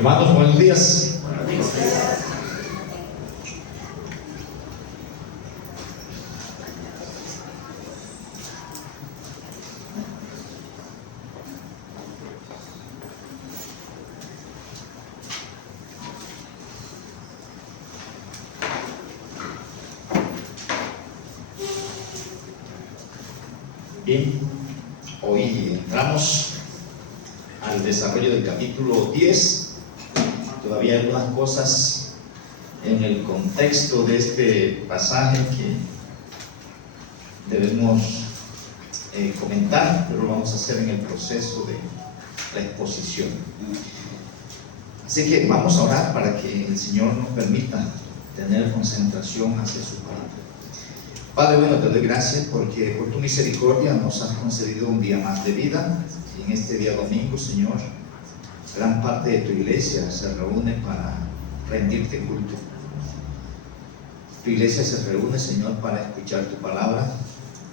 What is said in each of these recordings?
Hermanos, buenos días. Buenos días. Bien, hoy entramos al desarrollo del capítulo 10. Todavía hay algunas cosas en el contexto de este pasaje que debemos comentar, pero lo vamos a hacer en el proceso de la exposición. Así que vamos a orar para que el Señor nos permita tener concentración hacia su palabra. Padre bueno, te doy gracias porque por tu misericordia nos has concedido un día más de vida. Y en este día domingo, Señor, gran parte de tu iglesia se reúne para rendirte culto. Tu iglesia se reúne, Señor, para escuchar tu palabra,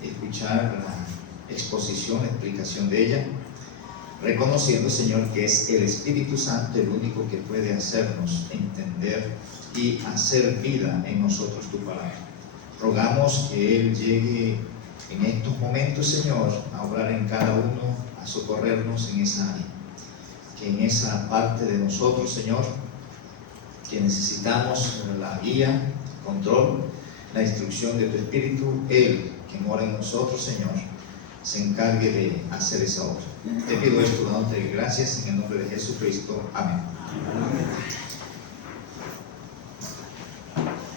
escuchar la exposición, la explicación de ella, reconociendo, Señor, que es el Espíritu Santo el único que puede hacernos entender y hacer vida en nosotros tu palabra. Rogamos que Él llegue en estos momentos, Señor, a obrar en cada uno, a socorrernos en esa área. Que en esa parte de nosotros, Señor, que necesitamos la guía, control, la instrucción de tu Espíritu, Él que mora en nosotros, Señor, se encargue de hacer esa obra. Te pido esto dándote gracias en el nombre de Jesucristo. Amén.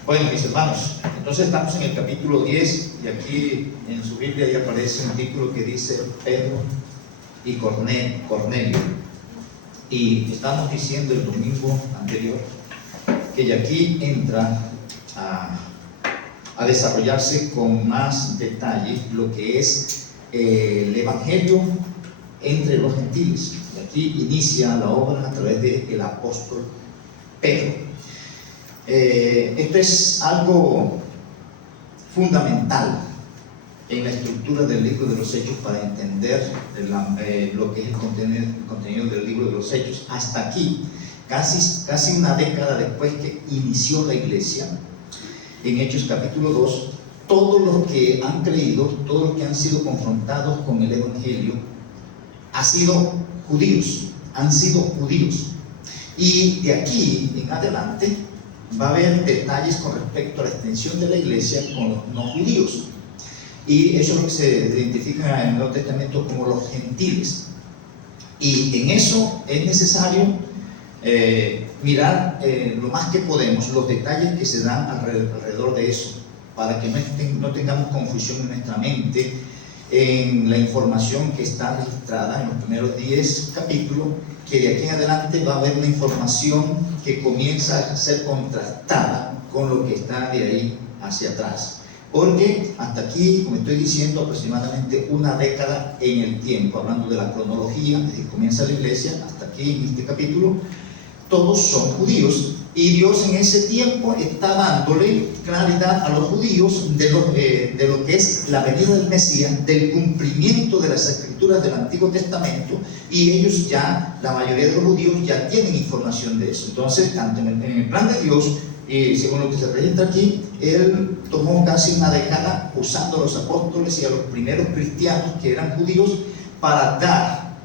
Bueno, mis hermanos, entonces estamos en el capítulo 10 y aquí en su Biblia ya aparece un título que dice Pedro y Cornelio. Y estamos diciendo el domingo anterior que ya aquí entra a desarrollarse con más detalle lo que es el Evangelio entre los gentiles. Y aquí inicia la obra a través del apóstol Pedro. Esto es algo fundamental en la estructura del libro de los Hechos para entender lo que es el contenido del libro de los Hechos. Hasta aquí, casi una década después que inició la iglesia, en Hechos capítulo 2, todos los que han creído, todos los que han sido confrontados con el Evangelio, han sido judíos. Y de aquí en adelante va a haber detalles con respecto a la extensión de la iglesia con los no judíos. Y eso es lo que se identifica en el Nuevo Testamento como los gentiles. Y en eso es necesario mirar lo más que podemos los detalles que se dan alrededor de eso, para que no tengamos confusión en nuestra mente en la información que está registrada en los primeros 10 capítulos, que de aquí en adelante va a haber una información que comienza a ser contrastada con lo que está de ahí hacia atrás. Porque hasta aquí, como estoy diciendo, aproximadamente una década en el tiempo, hablando de la cronología, desde que comienza la iglesia hasta aquí en este capítulo, todos son judíos, y Dios en ese tiempo está dándole claridad a los judíos de lo que es la venida del Mesías, del cumplimiento de las escrituras del Antiguo Testamento, y ellos ya, la mayoría de los judíos ya tienen información de eso. Entonces, tanto en el plan de Dios, y según lo que se registra aquí, Él tomó casi una década usando a los apóstoles y a los primeros cristianos que eran judíos para dar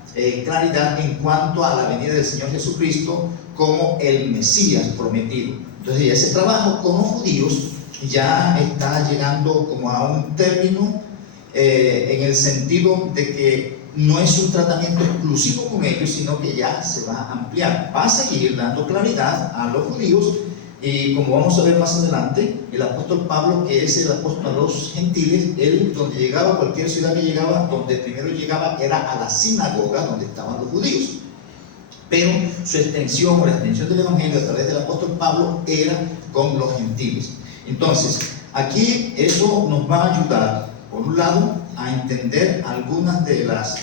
claridad en cuanto a la venida del Señor Jesucristo como el Mesías prometido. Entonces, ese trabajo con los judíos ya está llegando como a un término en el sentido de que no es un tratamiento exclusivo con ellos, sino que ya se va a ampliar. Va a seguir dando claridad a los judíos. Y como vamos a ver más adelante, el apóstol Pablo, que es el apóstol a los gentiles, él donde llegaba, cualquier ciudad que llegaba, donde primero llegaba era a la sinagoga donde estaban los judíos. Pero su extensión, o la extensión del Evangelio a través del apóstol Pablo, era con los gentiles. Entonces, aquí eso nos va a ayudar, por un lado, a entender algunas de las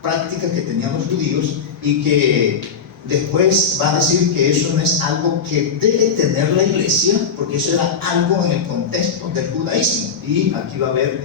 prácticas que tenían los judíos y que después va a decir que eso no es algo que debe tener la iglesia, porque eso era algo en el contexto del judaísmo. Y aquí va a haber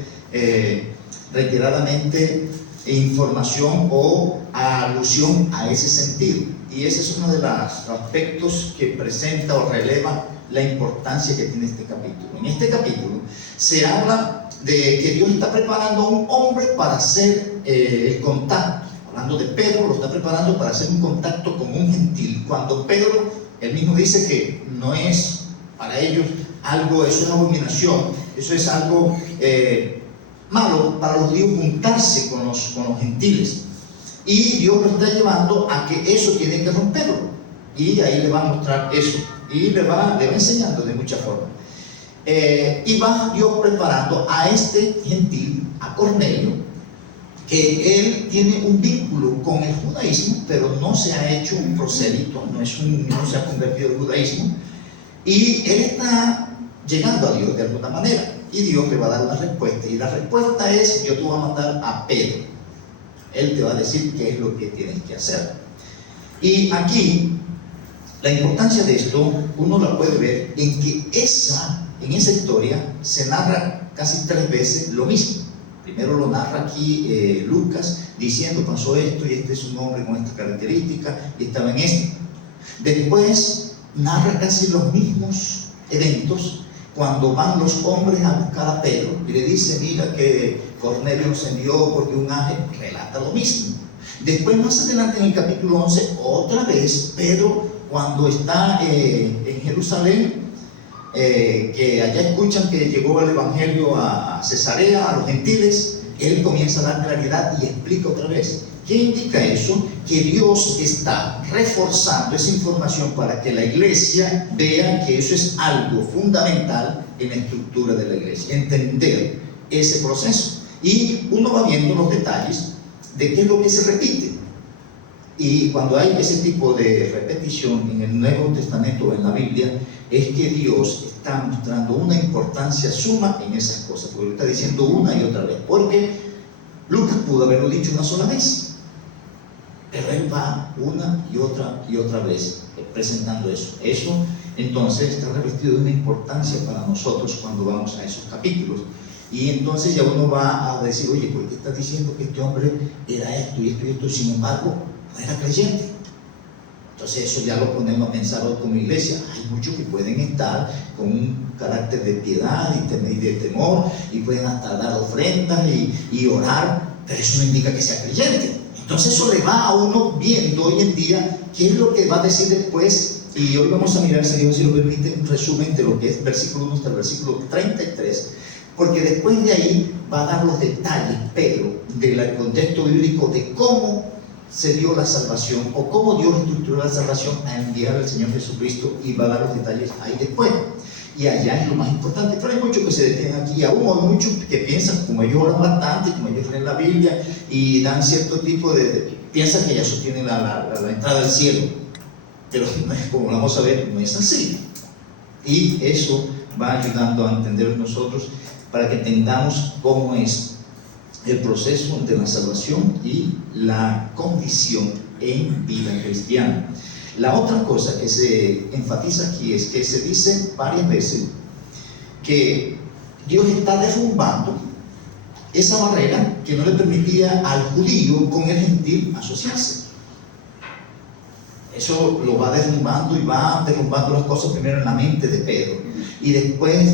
reiteradamente información o alusión a ese sentido. y ese es uno de los aspectos que presenta o releva la importancia que tiene este capítulo. En este capítulo se habla de que Dios está preparando a un hombre para hacer el contacto. Hablando de Pedro, lo está preparando para hacer un contacto con un gentil. Cuando Pedro, él mismo dice que no es para ellos algo, eso es una abominación, eso es algo malo para los judíos juntarse con los gentiles. Y Dios lo está llevando a que eso tiene que romperlo. Y ahí le va a mostrar eso. Y le va enseñando de muchas formas. Y va Dios preparando a este gentil, a Cornelio, que él tiene un vínculo con el judaísmo, pero no se ha hecho un prosélito, no se ha convertido al judaísmo. Y él está llegando a Dios de alguna manera. Y Dios le va a dar una respuesta. Y la respuesta es: yo te voy a mandar a Pedro. Él te va a decir qué es lo que tienes que hacer. Y aquí, la importancia de esto, uno la puede ver en que en esa historia se narra casi 3 veces lo mismo. Primero lo narra aquí Lucas, diciendo: pasó esto, y este es un hombre con esta característica, y estaba en esto. Después narra casi los mismos eventos cuando van los hombres a buscar a Pedro y le dice: mira que Cornelio nos envió porque un ángel. Relata lo mismo. Después, más adelante en el capítulo 11, otra vez Pedro, cuando está en Jerusalén, que allá escuchan que llegó el evangelio a Cesarea, a los gentiles, él comienza a dar claridad y explica otra vez. ¿Qué indica eso? Que Dios está reforzando esa información para que la iglesia vea que eso es algo fundamental en la estructura de la iglesia, entender ese proceso. Y uno va viendo los detalles de qué es lo que se repite. Y cuando hay ese tipo de repetición en el Nuevo Testamento o en la Biblia, es que Dios está mostrando una importancia suma en esas cosas, porque lo está diciendo una y otra vez. Porque Lucas pudo haberlo dicho una sola vez, pero él va una y otra vez presentando eso. Eso entonces está revestido de una importancia para nosotros cuando vamos a esos capítulos. Y entonces ya uno va a decir: oye, ¿por qué estás diciendo que este hombre era esto y esto y esto? Sin embargo, no era creyente. Entonces eso ya lo ponemos a pensar hoy como iglesia. Hay muchos que pueden estar con un carácter de piedad y de temor, y pueden hasta dar ofrendas y orar, pero eso no indica que sea creyente. Entonces eso le va a uno viendo hoy en día qué es lo que va a decir después. Y hoy vamos a mirar, si Dios lo permite, un resumen de lo que es versículo 1 hasta el versículo 33, porque después de ahí va a dar los detalles Pedro del contexto bíblico de cómo se dio la salvación, o cómo Dios estructuró la salvación a enviar al Señor Jesucristo, y va a dar los detalles ahí después. Y allá es lo más importante. Pero hay muchos que se detienen aquí, aún hay muchos que piensan, como ellos oran bastante, como ellos leen la Biblia y dan cierto tipo piensan que ya sostienen la entrada al cielo, pero como vamos a ver, no es así. Y eso va ayudando a entender nosotros, para que entendamos cómo es el proceso de la salvación y la condición en vida cristiana. La otra cosa que se enfatiza aquí es que se dice varias veces que Dios está derrumbando esa barrera que no le permitía al judío con el gentil asociarse. Eso lo va derrumbando, y va derrumbando las cosas primero en la mente de Pedro, y después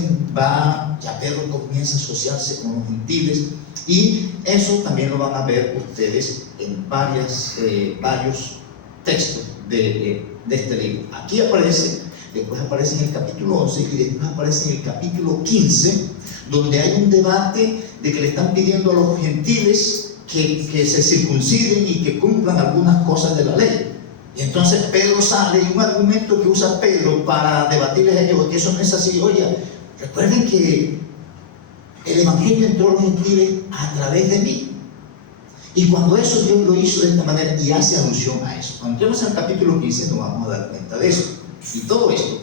ya Pedro comienza a asociarse con los gentiles, y eso también lo van a ver ustedes en varios textos de este libro. Aquí aparece, después aparece en el capítulo 11 y después aparece en el capítulo 15, donde hay un debate de que le están pidiendo a los gentiles que se circunciden y que cumplan algunas cosas de la ley. Y entonces Pedro sale, y un argumento que usa Pedro para debatirles a ellos que eso no es así: oye, recuerden que el evangelio entró a los gentiles a través de mí. Y cuando eso Dios lo hizo de esta manera, y hace alusión a eso. Cuando entremos en el capítulo 15 nos vamos a dar cuenta de eso. Y todo esto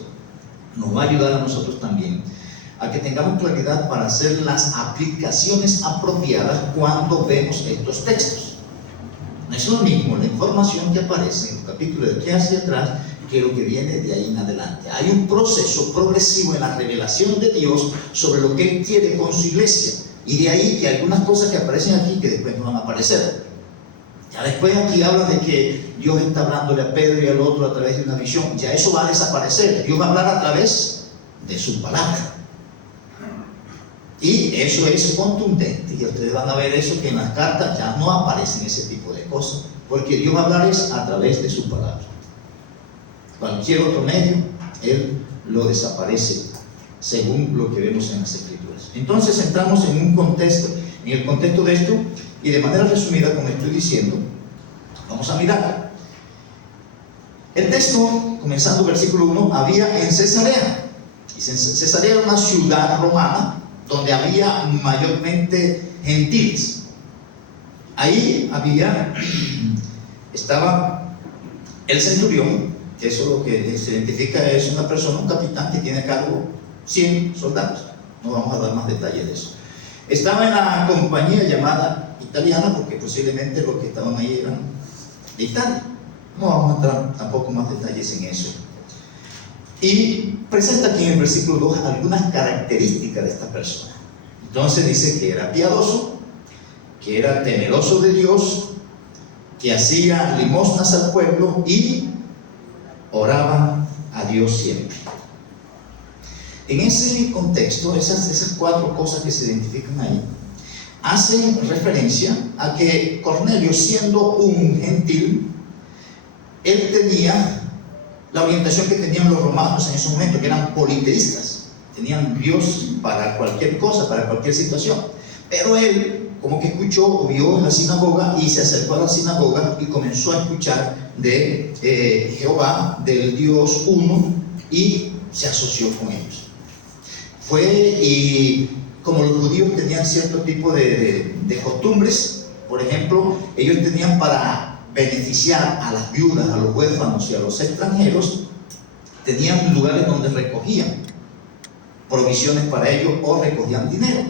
nos va a ayudar a nosotros también a que tengamos claridad para hacer las aplicaciones apropiadas cuando vemos estos textos. No es lo mismo la información que aparece en el capítulo de aquí hacia atrás que lo que viene de ahí en adelante. Hay un proceso progresivo en la revelación de Dios sobre lo que Él quiere con su iglesia, y de ahí que algunas cosas que aparecen aquí que después no van a aparecer. Ya después aquí habla de que Dios está hablándole a Pedro y al otro a través de una visión. Ya eso va a desaparecer. Dios va a hablar a través de su palabra. Y eso es contundente. Y ustedes van a ver eso, que en las cartas ya no aparecen ese tipo de cosas. Porque Dios va a hablar es a través de su palabra. Cualquier otro medio, Él lo desaparece, según lo que vemos en las Escrituras. Entonces entramos en un contexto, en el contexto de esto, y de manera resumida, como estoy diciendo, vamos a mirar. El texto, comenzando versículo 1, había en Cesarea. Y Cesarea era una ciudad romana donde había mayormente gentiles. Ahí estaba el centurión, que eso lo que se identifica es una persona, un capitán que tiene a cargo 100 soldados. No vamos a dar más detalles de eso. Estaba en la compañía llamada italiana, porque posiblemente los que estaban ahí eran de Italia. No vamos a dar tampoco más detalles en eso. Y presenta aquí en el versículo 2 algunas características de esta persona. Entonces dice que era piadoso, que era temeroso de Dios, que hacía limosnas al pueblo y oraba a Dios siempre. En ese contexto, esas cuatro cosas que se identifican ahí, hacen referencia a que Cornelio, siendo un gentil, él tenía la orientación que tenían los romanos en ese momento, que eran politeístas, tenían Dios para cualquier cosa, para cualquier situación. Pero él, como que escuchó o vio en la sinagoga y se acercó a la sinagoga y comenzó a escuchar de Jehová, del Dios uno, y se asoció con ellos. Y como los judíos tenían cierto tipo de costumbres, por ejemplo, ellos tenían para beneficiar a las viudas, a los huérfanos y a los extranjeros, tenían lugares donde recogían provisiones para ellos o recogían dinero.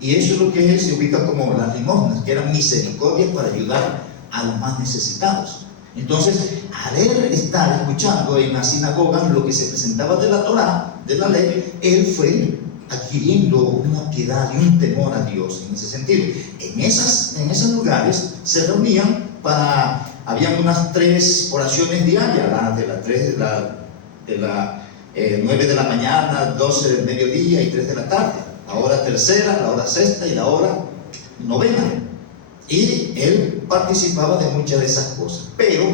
Y eso es lo que se ubica como las limosnas, que eran misericordias para ayudar a los más necesitados. Entonces, al él estar escuchando en la sinagoga lo que se presentaba de la Torá, de la ley, él fue adquiriendo una piedad y un temor a Dios en ese sentido. En esos lugares se reunían habían unas 3 oraciones diarias, de las 9 de la mañana, 12 del mediodía y 3 de la tarde. La hora tercera, la hora sexta y la hora novena. Y él participaba de muchas de esas cosas. Pero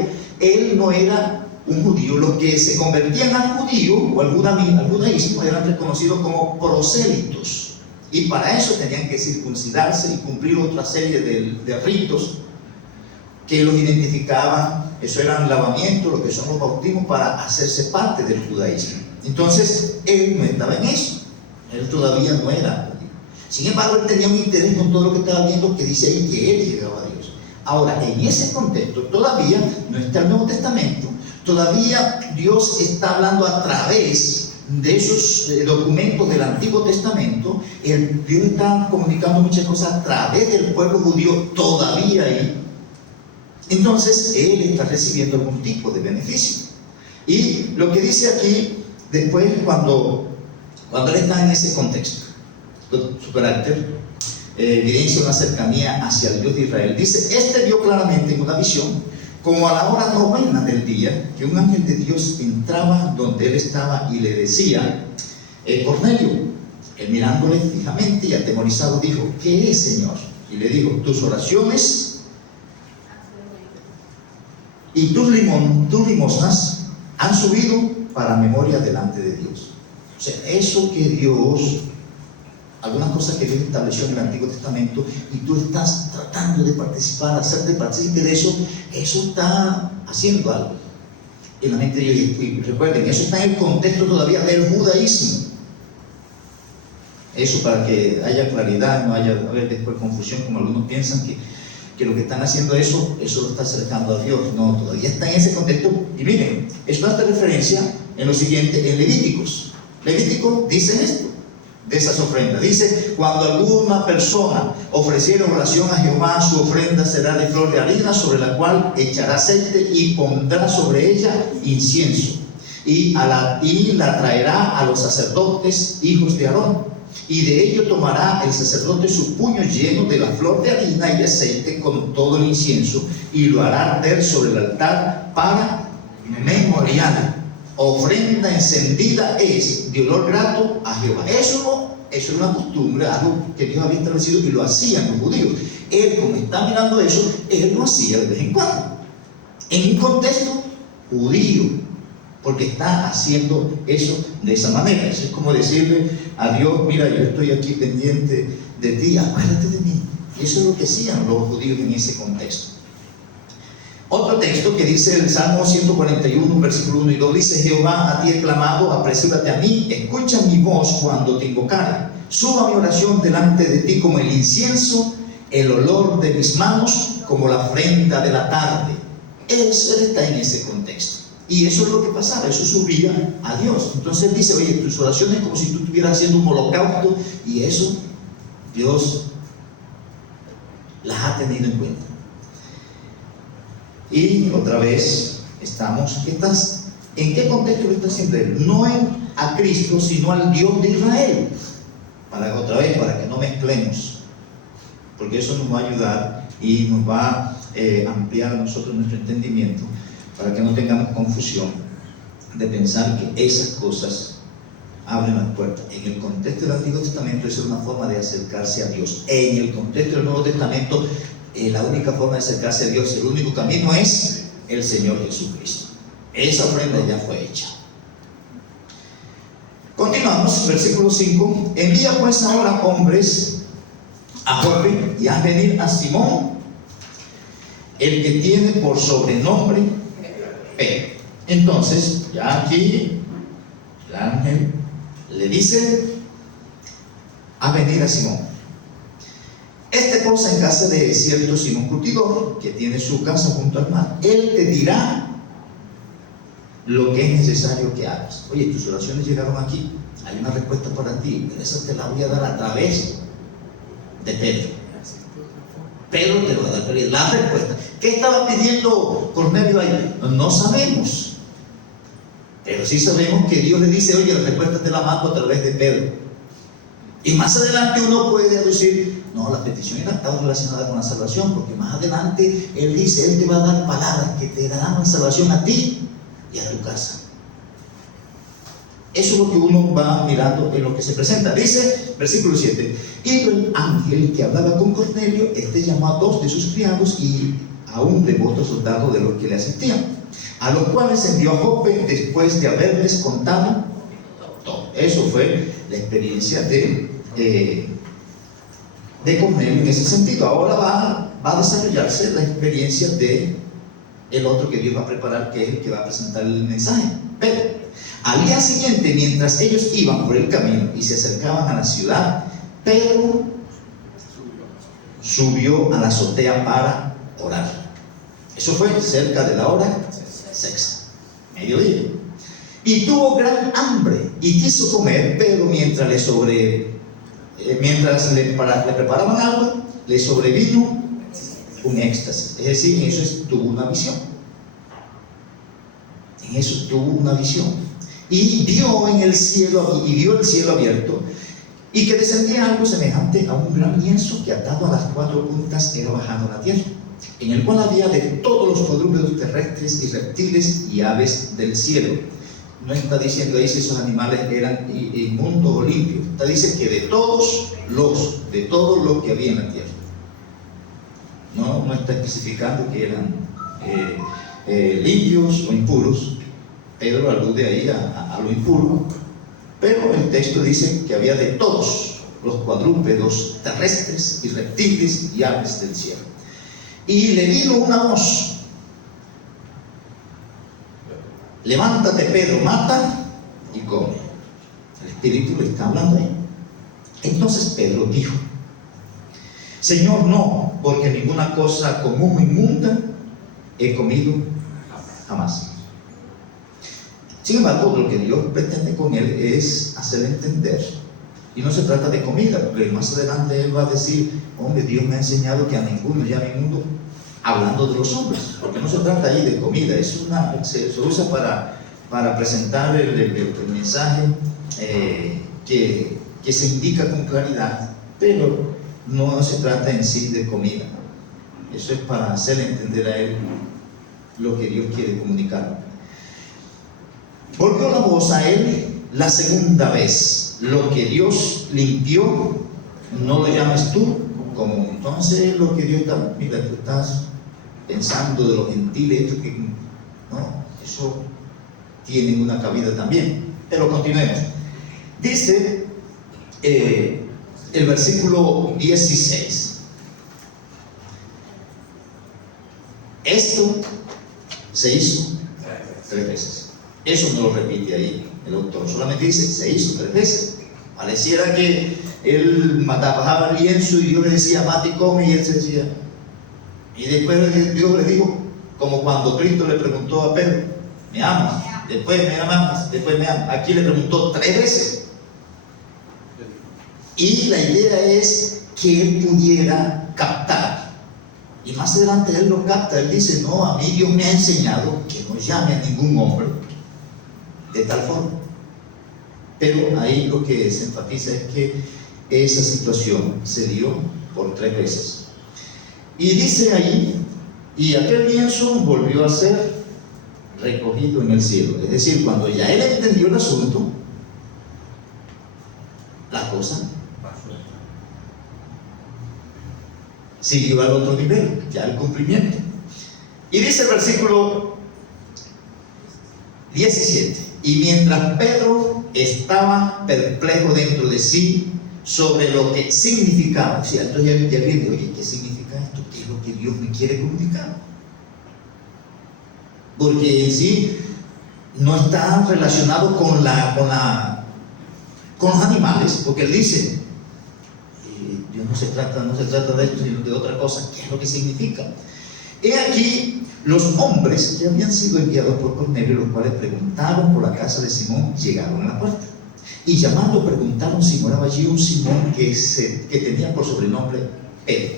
él no era un judío. Los que se convertían al judío o al judaísmo eran reconocidos como prosélitos. Y para eso tenían que circuncidarse y cumplir otra serie de ritos que los identificaban. Eso eran lavamientos, lo que son los bautismos, para hacerse parte del judaísmo. Entonces él no estaba en eso. Él todavía no era judío. Sin embargo, él tenía un interés con todo lo que estaba viendo, que dice ahí que él llegaba a Dios. Ahora, en ese contexto, todavía no está el Nuevo Testamento, todavía Dios está hablando a través de esos documentos del Antiguo Testamento. Dios está comunicando muchas cosas a través del pueblo judío todavía ahí. Entonces, él está recibiendo algún tipo de beneficio. Y lo que dice aquí, después, cuando él está en ese contexto, su carácter evidencia una cercanía hacia el Dios de Israel. Dice: este vio claramente en una visión, como a la hora novena del día, que un ángel de Dios entraba donde él estaba y le decía: Cornelio. Él, mirándole fijamente y atemorizado, dijo: ¿qué es, Señor? Y le dijo: tus oraciones y tus limosnas han subido para memoria delante de Dios. O sea, eso que Dios, algunas cosas que Dios estableció en el Antiguo Testamento, y tú estás tratando de participar, hacerte partícipe de eso, eso está haciendo algo en la mente de Dios. Y recuerden, eso está en el contexto todavía del judaísmo. Eso, para que haya claridad, no haya después confusión, como algunos piensan que lo que están haciendo eso lo está acercando a Dios. No, todavía está en ese contexto. Y miren, esto hace referencia en lo siguiente, en Levíticos. Levítico dice esto, de esas ofrendas. Dice: cuando alguna persona ofreciera oración a Jehová, su ofrenda será de flor de harina, sobre la cual echará aceite y pondrá sobre ella incienso. Y la traerá a los sacerdotes, hijos de Aarón. y de ello tomará el sacerdote su puño lleno de la flor de harina y aceite con todo el incienso, y lo hará arder sobre el altar para memorial. Ofrenda encendida es de olor grato a Jehová. Eso es una costumbre, algo que Dios había establecido y lo hacían los judíos. Él, como está mirando eso, él lo hacía de vez en cuando, en un contexto judío, porque está haciendo eso de esa manera. Eso es como decirle a Dios: mira, yo estoy aquí pendiente de ti, acuérdate de mí. Y eso es lo que hacían los judíos en ese contexto. Otro texto que dice el Salmo 141, versículo 1 y 2, dice: Jehová, a ti he clamado, apresúrate a mí, escucha mi voz cuando te invocare. Suba mi oración delante de ti como el incienso, el olor de mis manos como la ofrenda de la tarde. Eso está en ese contexto. Y eso es lo que pasaba, eso subía a Dios. Entonces dice: oye, tus oraciones es como si tú estuvieras haciendo un holocausto, y eso Dios las ha tenido en cuenta. Y otra vez ¿en qué contexto lo está haciendo él? No a Cristo, sino al Dios de Israel. Otra vez, para que no mezclemos, porque eso nos va a ayudar y nos va a ampliar a nosotros nuestro entendimiento, para que no tengamos confusión de pensar que esas cosas abren las puertas. En el contexto del Antiguo Testamento, esa es una forma de acercarse a Dios. En el contexto del Nuevo Testamento, la única forma de acercarse a Dios, el único camino es el Señor Jesucristo. Esa ofrenda ya fue hecha. Continuamos, versículo 5. Envía pues ahora hombres a Jope y haz venir a Simón, el que tiene por sobrenombre Pedro. Entonces, ya aquí el ángel le dice: a venir a Simón. Este posa en casa de cierto Simón curtidor, que tiene su casa junto al mar. Él te dirá lo que es necesario que hagas. Oye, tus oraciones llegaron aquí, hay una respuesta para ti, pero esa te la voy a dar a través de Pedro. Pedro te va a dar la respuesta. ¿Qué estaba pidiendo Cornelio ahí? No sabemos, pero sí sabemos que Dios le dice: oye, la respuesta te la mando a través de Pedro. Y más adelante uno puede deducir: no, la petición estaba relacionada con la salvación, porque más adelante Él dice: Él te va a dar palabras que te darán la salvación a ti y a tu casa. Eso es lo que uno va mirando en lo que se presenta. Dice, versículo 7: y el ángel que hablaba con Cornelio, llamó a 2 de sus criados y a un devoto soldado de los que le asistían, a los cuales envió a Jope después de haberles contado todo. Eso fue la experiencia de Cornelio en ese sentido. Ahora va a desarrollarse la experiencia de el otro que Dios va a preparar, que es el que va a presentar el mensaje, Pedro. Al día siguiente, mientras ellos iban por el camino y se acercaban a la ciudad, Pedro subió a la azotea para orar. Eso fue cerca de la hora sexta, mediodía. Y tuvo gran hambre y quiso comer, pero mientras le preparaban algo, le sobrevino un éxtasis. Es decir, en eso tuvo una visión. En eso tuvo una visión. Y vio el cielo abierto, y que descendía algo semejante a un gran lienzo que, atado a las 4 puntas, era bajado a la tierra, en el cual había de todos los cuadrúpedos terrestres y reptiles y aves del cielo. No está diciendo ahí si esos animales eran inmundos o limpios. Está diciendo que de todos los que había en la tierra. No está especificando que eran limpios o impuros. Pedro alude ahí a lo impuro, pero el texto dice que había de todos los cuadrúpedos terrestres y reptiles y aves del cielo. Y le vino una voz: levántate, Pedro, mata y come. El Espíritu le está hablando ahí. Entonces Pedro dijo: Señor, no, porque ninguna cosa común o inmunda he comido jamás. Sin embargo, lo que Dios pretende con él es hacerle entender, y no se trata de comida, porque más adelante él va a decir: hombre, Dios me ha enseñado que a ninguno llame inmundo, hablando de los hombres, porque no se trata ahí de comida, se usa para presentar el mensaje que que se indica con claridad, pero no se trata en sí de comida. Eso es para hacerle entender a él lo que Dios quiere comunicar. Volvió la voz a él la segunda vez: lo que Dios limpió, no lo llames tú común. Entonces lo que Dios está, mira, tú estás pensando de los gentiles, esto que no, eso tiene una cabida también. Pero continuemos. Dice el versículo 16: esto se hizo 3 veces. Eso no lo repite ahí el autor, solamente dice se hizo 3 veces. Pareciera que él bajaba el lienzo y Dios le decía mate y come, y él se decía, y después Dios le dijo, como cuando Cristo le preguntó a Pedro, ¿me amas? Después me amas, después me amas. Aquí le preguntó 3 veces. Y la idea es que él pudiera captar. Y más adelante él lo capta, él dice, no, a mí Dios me ha enseñado que no llame a ningún hombre de tal forma. Pero ahí lo que se enfatiza es que esa situación se dio por 3 veces. Y dice ahí, y aquel lienzo volvió a ser recogido en el cielo. Es decir, cuando ya él entendió el asunto, la cosa siguió al otro nivel, ya el cumplimiento. Y dice el versículo 17: y mientras Pedro estaba perplejo dentro de sí sobre lo que significaba, ¿cierto? Ya viene, oye, ¿qué significa esto? ¿Qué es lo que Dios me quiere comunicar? Porque en sí no está relacionado con los animales, porque él dice, Dios no se trata de esto, sino de otra cosa. ¿Qué es lo que significa? He aquí los hombres que habían sido enviados por Cornelio, los cuales preguntaron por la casa de Simón, llegaron a la puerta. Y llamando preguntaron si moraba allí un Simón que tenía por sobrenombre Pedro.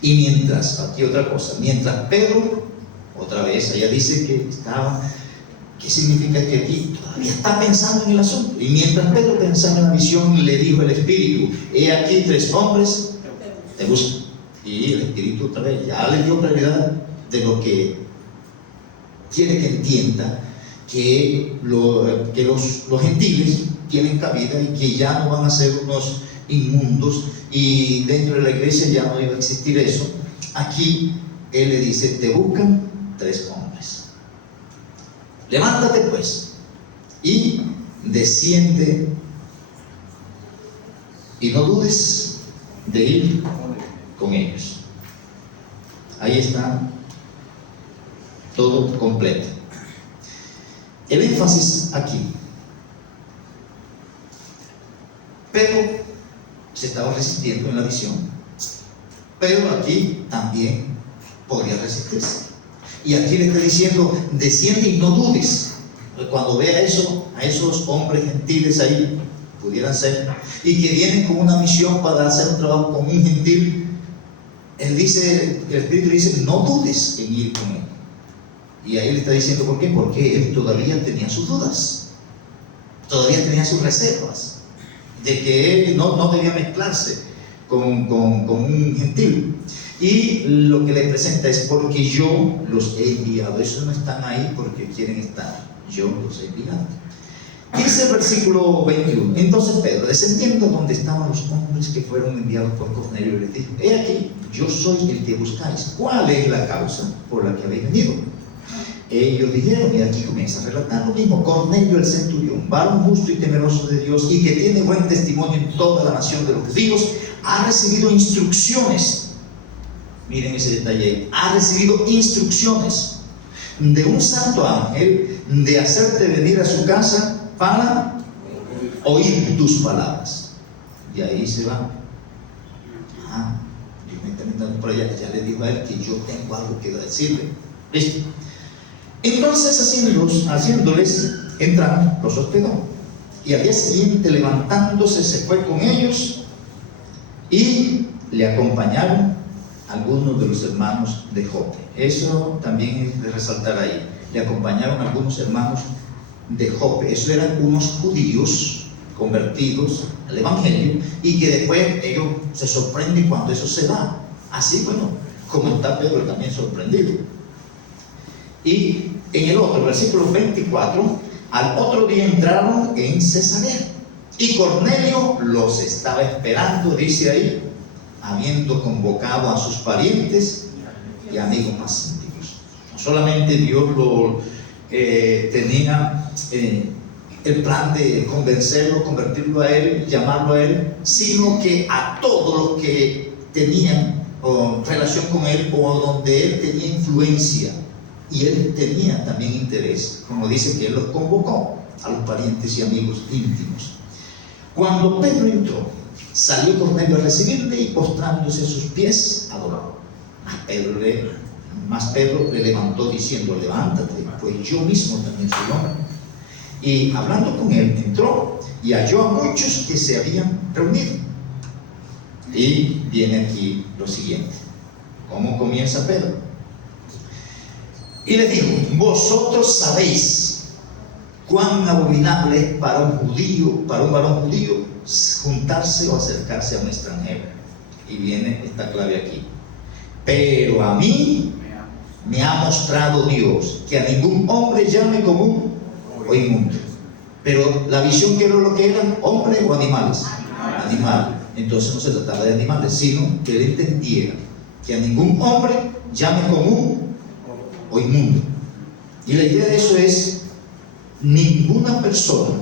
Y mientras, aquí otra cosa, mientras Pedro, otra vez, allá dice que estaba, ¿qué significa que aquí todavía está pensando en el asunto? Y mientras Pedro pensaba en la visión, le dijo el Espíritu, he aquí 3 hombres te buscan. Y el Espíritu otra vez ya le dio claridad de lo que quiere que entienda, que los gentiles tienen cabida y que ya no van a ser unos inmundos, y dentro de la iglesia ya no iba a existir eso. Aquí él le dice, te buscan 3 hombres. Levántate pues y desciende, y no dudes de ir con ellos. Ahí está todo completo. El énfasis aquí: Pedro se estaba resistiendo en la visión, pero aquí también podía resistirse. Y aquí le está diciendo, desciende y no dudes. Cuando vea eso, a esos hombres gentiles ahí, pudieran ser, y que vienen con una misión para hacer un trabajo con un gentil, él dice, el Espíritu le dice, no dudes en ir con él. Y ahí le está diciendo, ¿por qué? Porque él todavía tenía sus dudas, todavía tenía sus reservas, de que él no debía mezclarse con un gentil. Y lo que le presenta es, porque yo los he enviado. Esos no están ahí porque quieren estar, yo los he enviado. Dice el versículo 21, entonces Pedro, descendiendo donde estaban los hombres que fueron enviados por Cornelio, les dijo, he aquí, yo soy el que buscáis. ¿Cuál es la causa por la que habéis venido? Ellos dijeron, y aquí comienza a relatar lo mismo, Cornelio el centurión, varón justo y temeroso de Dios, y que tiene buen testimonio en toda la nación de los judíos, ha recibido instrucciones. Miren ese detalle, ha recibido instrucciones de un santo ángel de hacerte venir a su casa para oír tus palabras. Y ahí se va. Dios me está invitando por allá. Ya le digo a él que yo tengo algo que decirle. ¿Listo? Entonces haciéndoles entrar, los hospedó. Y al día siguiente, levantándose, se fue con ellos, y le acompañaron algunos de los hermanos de Jope. Eso también es de resaltar ahí. Le acompañaron algunos hermanos de Jope. Esos eran unos judíos convertidos al Evangelio, y que después ellos se sorprenden cuando eso se da. Así, bueno, como está Pedro también sorprendido. Y en el otro, versículo 24, al otro día entraron en Cesarea, y Cornelio los estaba esperando, dice ahí, habiendo convocado a sus parientes y amigos más íntimos. No solamente Dios lo tenía el plan de convencerlo, convertirlo a él, llamarlo a él, sino que a todos los que tenían relación con él o donde él tenía influencia y él tenía también interés, como dice que él los convocó, a los parientes y amigos íntimos. Cuando Pedro entró, salió Cornelio a recibirle y postrándose a sus pies adoró. Mas Pedro le levantó diciendo: levántate, pues yo mismo también soy hombre. Y hablando con él, entró y halló a muchos que se habían reunido. Y viene aquí lo siguiente. ¿Cómo comienza Pedro? Y le dijo: vosotros sabéis cuán abominable es para un varón judío, juntarse o acercarse a un extranjero. Y viene esta clave aquí. Pero a mí me ha mostrado Dios que a ningún hombre llame común o inmundo. Pero la visión, que era lo que eran, hombres o animales. Animales. Entonces no se trataba de animales, sino que él entendiera que a ningún hombre llame común o inmundo. Y la idea de eso es: ninguna persona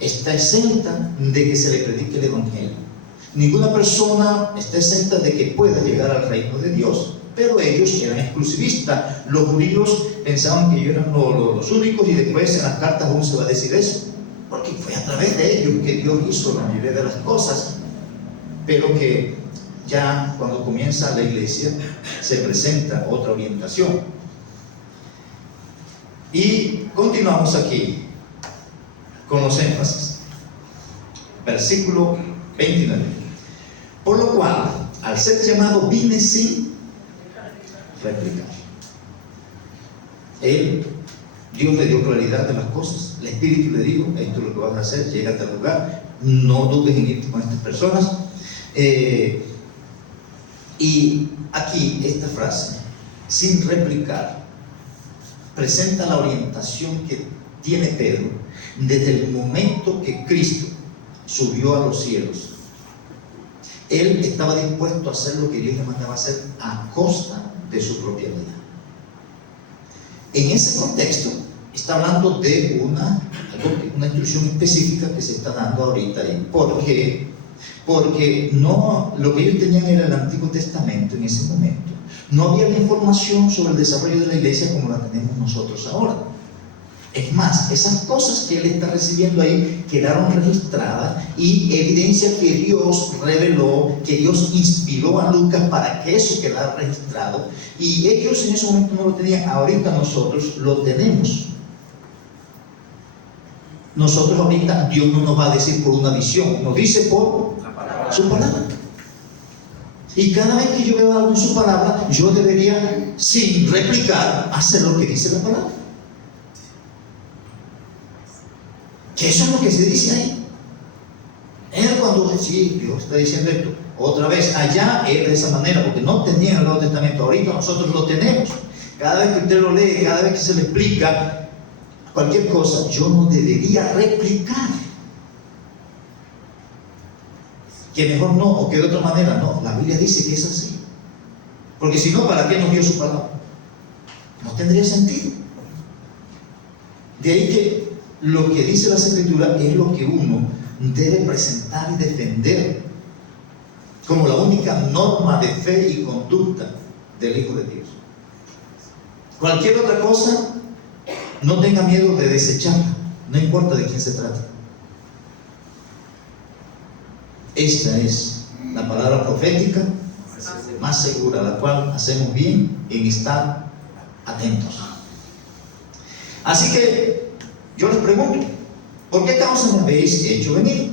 está exenta de que se le predique el Evangelio. Ninguna persona está exenta de que pueda llegar al reino de Dios. Pero ellos eran exclusivistas. Los judíos pensaban que ellos eran los únicos, y después en las cartas aún se va a decir eso, porque fue a través de ellos que Dios hizo la mayoría de las cosas. Pero que ya cuando comienza la iglesia se presenta otra orientación. Y continuamos aquí con los énfasis. Versículo 29. Por lo cual, al ser llamado, vine sin replicar. Dios le dio claridad de las cosas. El Espíritu le dijo: esto es lo que vas a hacer, llégate al lugar, no dudes en irte con estas personas. Y aquí esta frase, sin replicar, presenta la orientación que tiene Pedro desde el momento que Cristo subió a los cielos. Él estaba dispuesto a hacer lo que Dios le mandaba hacer a costa de su propia vida. En ese contexto está hablando de una instrucción específica que se está dando ahorita ahí. ¿Por qué? Porque no, lo que ellos tenían era el Antiguo Testamento en ese momento. No había la información sobre el desarrollo de la iglesia como la tenemos nosotros ahora. Es más, esas cosas que él está recibiendo ahí quedaron registradas, y evidencia que Dios reveló, que Dios inspiró a Lucas para que eso quedara registrado. Y ellos en ese momento no lo tenían. Ahorita nosotros lo tenemos. Nosotros ahorita, Dios no nos va a decir por una visión, nos dice por su palabra. Y cada vez que yo veo algo en su palabra, yo debería, sin replicar, hacer lo que dice la palabra. Que eso es lo que se dice ahí. Él cuando sí, Dios está diciendo esto, otra vez, allá era de esa manera, porque no tenían el Nuevo Testamento. Ahorita nosotros lo tenemos. Cada vez que usted lo lee, cada vez que se le explica cualquier cosa, yo no debería replicar. Que mejor no, o que de otra manera no. La Biblia dice que es así. Porque si no, ¿para qué nos dio su palabra? No tendría sentido. De ahí que lo que dice la Escritura es lo que uno debe presentar y defender como la única norma de fe y conducta del Hijo de Dios. Cualquier otra cosa, no tenga miedo de desecharla, no importa de quién se trate. Esta es la palabra profética más segura, a la cual hacemos bien en estar atentos. Así que yo les pregunto: ¿por qué causa me habéis hecho venir?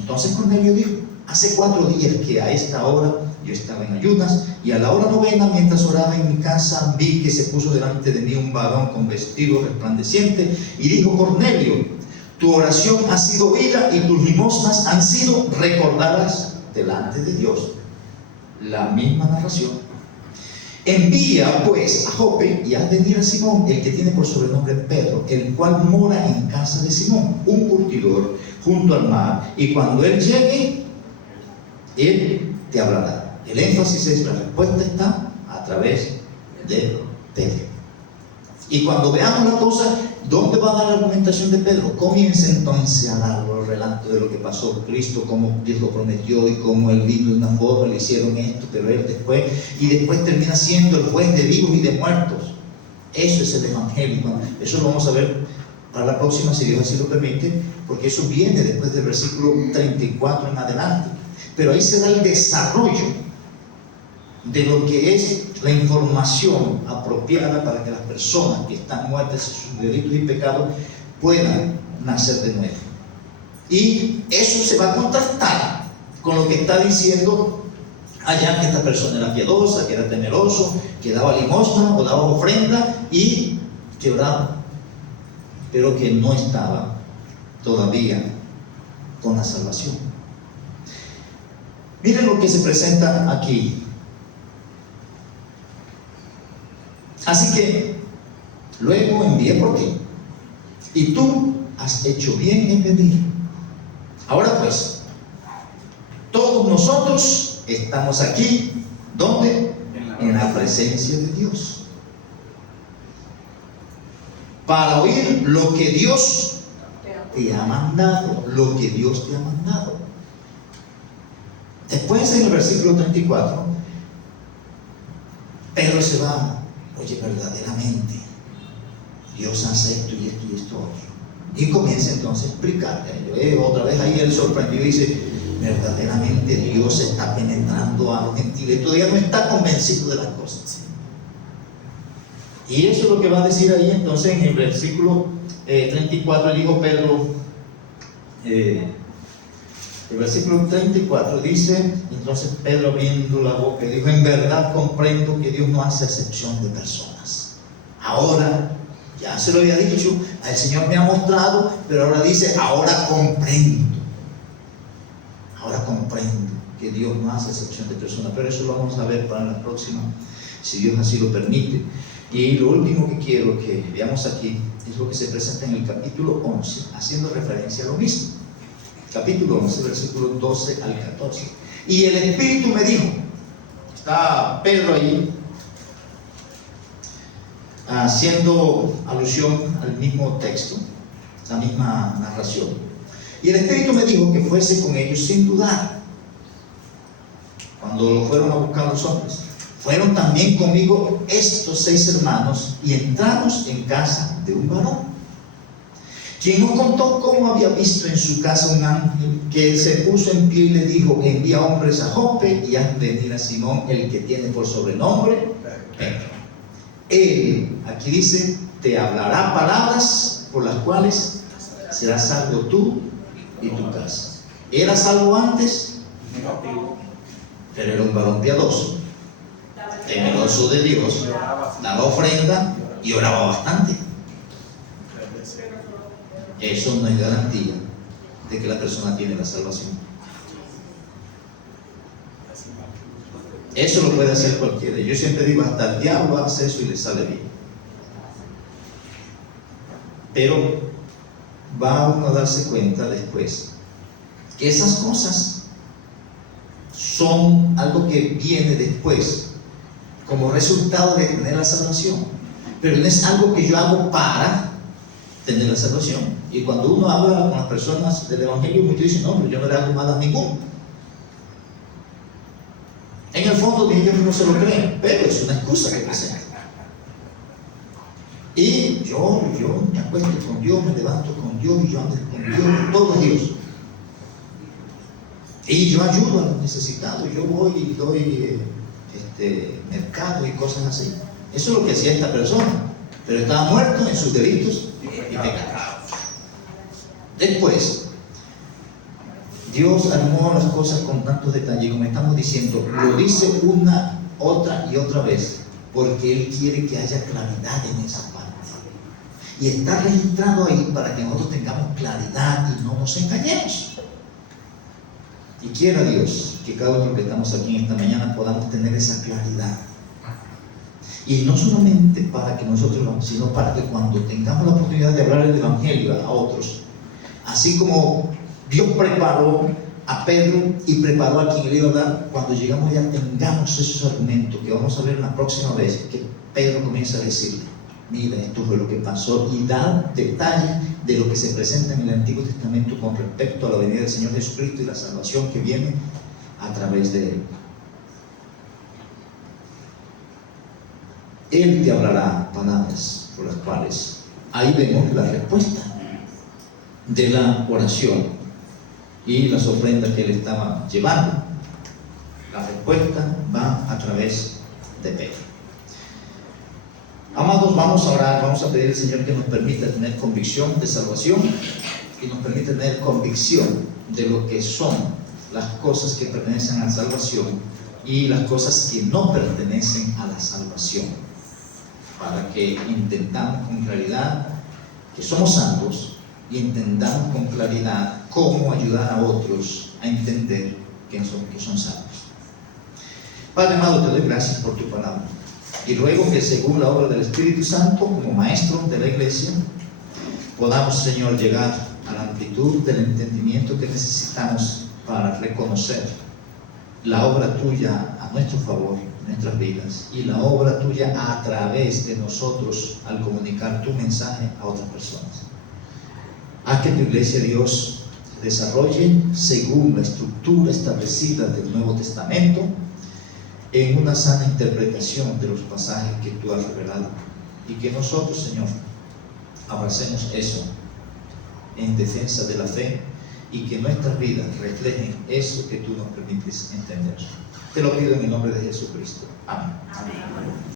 Entonces Cornelio dijo: hace 4 días que a esta hora yo estaba en ayunas, y a la hora novena, mientras oraba en mi casa, vi que se puso delante de mí un varón con vestido resplandeciente, y dijo: Cornelio. Tu oración ha sido oída y tus limosnas han sido recordadas delante de Dios. La misma narración. Envía pues a Jope y haz venir a Simón, el que tiene por sobrenombre Pedro, el cual mora en casa de Simón, un curtidor junto al mar, y cuando él llegue, él te hablará. El énfasis es, la respuesta está a través de Pedro. Y cuando veamos la cosa, ¿dónde va a dar la argumentación de Pedro? Comienza entonces a dar el relato de lo que pasó Cristo, cómo Dios lo prometió y cómo él vino de una forma, le hicieron esto, pero él después, y después termina siendo el juez de vivos y de muertos. Eso es el evangelio. Eso lo vamos a ver para la próxima, si Dios así lo permite, porque eso viene después del versículo 34 en adelante. Pero ahí se da el desarrollo de lo que es la información apropiada para que las personas que están muertas en sus delitos y pecados puedan nacer de nuevo. Y eso se va a contrastar con lo que está diciendo allá, que esta persona era piadosa, que era temeroso, que daba limosna o daba ofrenda y que oraba, pero que no estaba todavía con la salvación. Miren lo que se presenta aquí. Así que luego envié por ti, y tú has hecho bien en venir. Ahora pues, todos nosotros estamos aquí, ¿dónde? En la presencia de Dios, para oír lo que Dios te ha mandado, lo que Dios te ha mandado. Después, en el versículo 34, Pedro se va. Oye, verdaderamente Dios hace esto y esto y esto otro, y comienza entonces a explicarle a ellos. Otra vez ahí él sorprendido y dice, verdaderamente Dios está penetrando a los gentiles, todavía no está convencido de las cosas. Y eso es lo que va a decir ahí entonces en el versículo 34. Dijo Pedro, el versículo 34 dice, entonces Pedro abriendo la boca dijo, en verdad comprendo que Dios no hace acepción de personas. Ahora, ya se lo había dicho, el Señor me ha mostrado, pero ahora dice, ahora comprendo que Dios no hace acepción de personas. Pero eso lo vamos a ver para la próxima, si Dios así lo permite. Y lo último que quiero que veamos aquí es lo que se presenta en el capítulo 11, haciendo referencia a lo mismo. Capítulo 11, versículos 12 al 14. Y el Espíritu me dijo, está Pedro ahí haciendo alusión al mismo texto, la misma narración. Y el Espíritu me dijo que fuese con ellos sin dudar. Cuando lo fueron a buscar los hombres, fueron también conmigo estos 6 hermanos, y entramos en casa de un varón, quien nos contó cómo había visto en su casa un ángel que se puso en pie y le dijo, envía hombres a Jope y haz venir a Simón, el que tiene por sobrenombre Pedro. Él, aquí dice, te hablará palabras por las cuales serás salvo tú y tu casa. ¿Era salvo antes? Pero era un varón piadoso, temeroso de Dios, daba ofrenda y oraba bastante. Eso no es garantía de que la persona tiene la salvación. Eso lo puede hacer cualquiera. Yo siempre digo, hasta el diablo hace eso y le sale bien. Pero va uno a darse cuenta después que esas cosas son algo que viene después como resultado de tener la salvación, pero no es algo que yo hago para tener la salvación. Y cuando uno habla con las personas del Evangelio, muchos dicen, no, pero yo no le hago mal a ninguno. En el fondo de ellos no se lo creen, pero es una excusa que presentan. Y yo me acuesto con Dios, me levanto con Dios, y yo ando con Dios, todo Dios. Y yo ayudo a los necesitados, yo voy y doy mercado y cosas así. Eso es lo que hacía esta persona, pero estaba muerto en sus delitos y pecados. Después, Dios armó las cosas con tantos detalles, como estamos diciendo, lo dice una, otra y otra vez, porque Él quiere que haya claridad en esa parte. Y está registrado ahí para que nosotros tengamos claridad y no nos engañemos. Y quiera Dios que cada uno que estamos aquí en esta mañana podamos tener esa claridad. Y no solamente para que nosotros, sino para que cuando tengamos la oportunidad de hablar el Evangelio a otros, así como Dios preparó a Pedro y preparó a quien le iba a dar, cuando llegamos ya tengamos esos argumentos que vamos a ver la próxima vez, que Pedro comienza a decir: mira, esto fue lo que pasó, y da detalles de lo que se presenta en el Antiguo Testamento con respecto a la venida del Señor Jesucristo y la salvación que viene a través de Él. Él te hablará palabras por las cuales, ahí vemos la respuesta de la oración y las ofrendas que él estaba llevando. La respuesta va a través de Pedro. Amados, vamos a orar, vamos a pedir al Señor que nos permita tener convicción de salvación y nos permita tener convicción de lo que son las cosas que pertenecen a la salvación y las cosas que no pertenecen a la salvación, para que entendamos con claridad que somos salvos y entendamos con claridad cómo ayudar a otros a entender que son salvos. Padre amado, te doy gracias por tu palabra y ruego que según la obra del Espíritu Santo, como maestro de la iglesia, podamos, Señor, llegar a la amplitud del entendimiento que necesitamos para reconocer la obra tuya a nuestro favor, nuestras vidas, y la obra tuya a través de nosotros al comunicar tu mensaje a otras personas. Haz que tu iglesia, Dios, se desarrolle según la estructura establecida del Nuevo Testamento, en una sana interpretación de los pasajes que tú has revelado, y que nosotros, Señor, abracemos eso en defensa de la fe y que nuestras vidas reflejen eso que tú nos permites entender. Te lo pido en el nombre de Jesucristo. Amén. Amén.